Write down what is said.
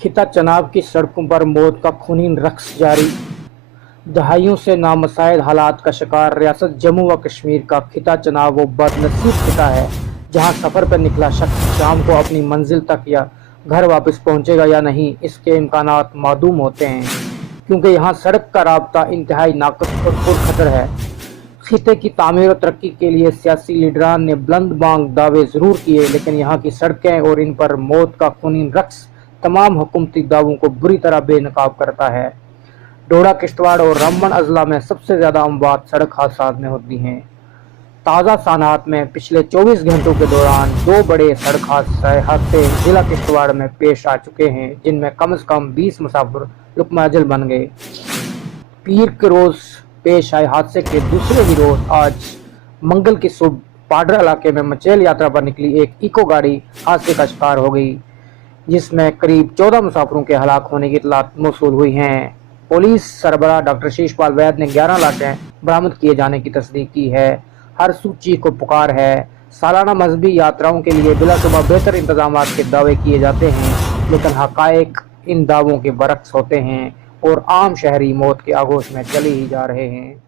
खिता चनाब की सड़कों पर मौत का खूनी रक्स जारी। दहाइयों से नामसाइल हालात का शिकार रियासत जम्मू व कश्मीर का खिता चनाब वो बदनसीब खिता है जहां सफ़र पर निकला शख्स शाम को अपनी मंजिल तक या घर वापस पहुंचेगा या नहीं, इसके इम्कानात मादूम होते हैं, क्योंकि यहाँ सड़क का राब्ता इंतहाई नाक़िस और पुरखतर है। खिते की तामीर और तरक्की के लिए सियासी लीडरान ने बुलंद बांग दावे ज़रूर किए, लेकिन यहाँ की सड़कें और इन पर मौत का खूनी रक्स तमाम हुकूमती दावों को बुरी तरह बेनकाब करता है। डोडा, किश्तवाड़ और रामबन अजला में सबसे ज़्यादा अमवात सड़क हादसात में होती हैं। ताज़ा सानात में पिछले 24 घंटों के दौरान 2 बड़े सड़क हादसे जिला किश्तवाड़ में पेश आ चुके हैं, जिनमें कम से कम 20 मुसाफिर लुकमा अजल बन गए। पीर के रोज़ पेश आए हादसे के दूसरे ही रोज़ आज मंगल की सुबह पाडर इलाके में मचेल यात्रा पर निकली एक इको गाड़ी हादसे का शिकार हो गई, जिसमें करीब 14 मुसाफिरों के हलाक होने की इतलात मौसूल हुई हैं। पुलिस सरबराह डॉक्टर शीशपाल वैद ने 11 लाशें बरामद किए जाने की तस्दीक की है। हर सूची को पुकार है। सालाना मजहबी यात्राओं के लिए बिलाशुबा बेहतर इंतजाम के दावे किए जाते हैं, लेकिन हकायक इन दावों के बरक्स होते हैं और आम शहरी मौत के आगोश में चले ही जा रहे हैं।